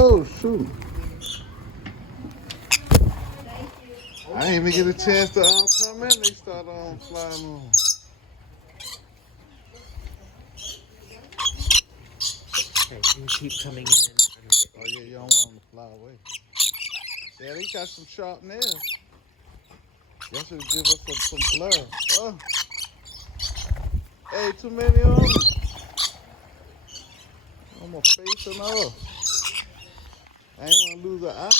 Oh, shoot. I didn't even get a chance to come in. They start flying on. Okay, you keep coming in. Oh, yeah, you don't want them to fly away. Yeah, they got some sharp nails. Y'all should give us some gloves. Oh. Hey, too many of them. On my face and all. I ain't want to lose an eye.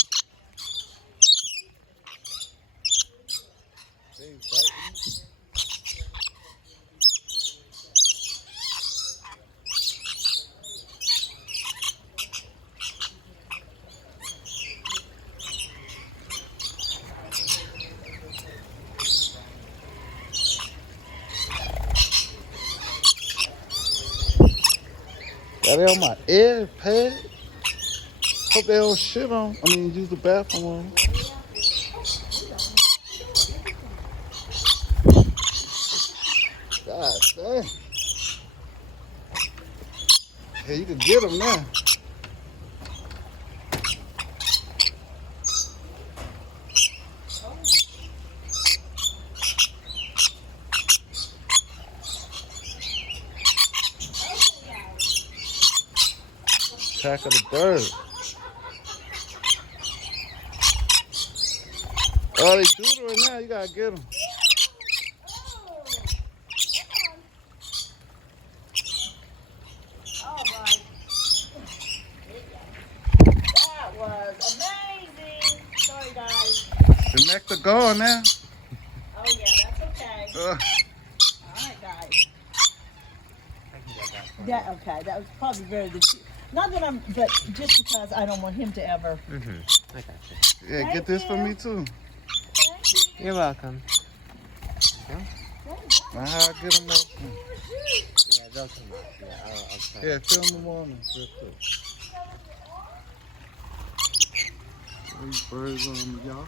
They biting me. Got it on my ear pad. Hope they don't shit on. I mean, use the bathroom on them. God dang. Hey, you can get them now. Attack of the bird. Oh, they doodling now. You gotta get them. All right. That was amazing. Sorry, guys. The nectar gone now. Oh, yeah, that's okay. All right, guys. I can get that for That okay. That was probably very good. Not that I'm, but just because I don't want him to ever. you. I got you. Yeah, Thank get this for you. me too. Thank you. You're welcome. Now how I get them off? Yeah, they'll come up. Yeah, I'll try. Yeah, film them on them real quick. These birds on y'all.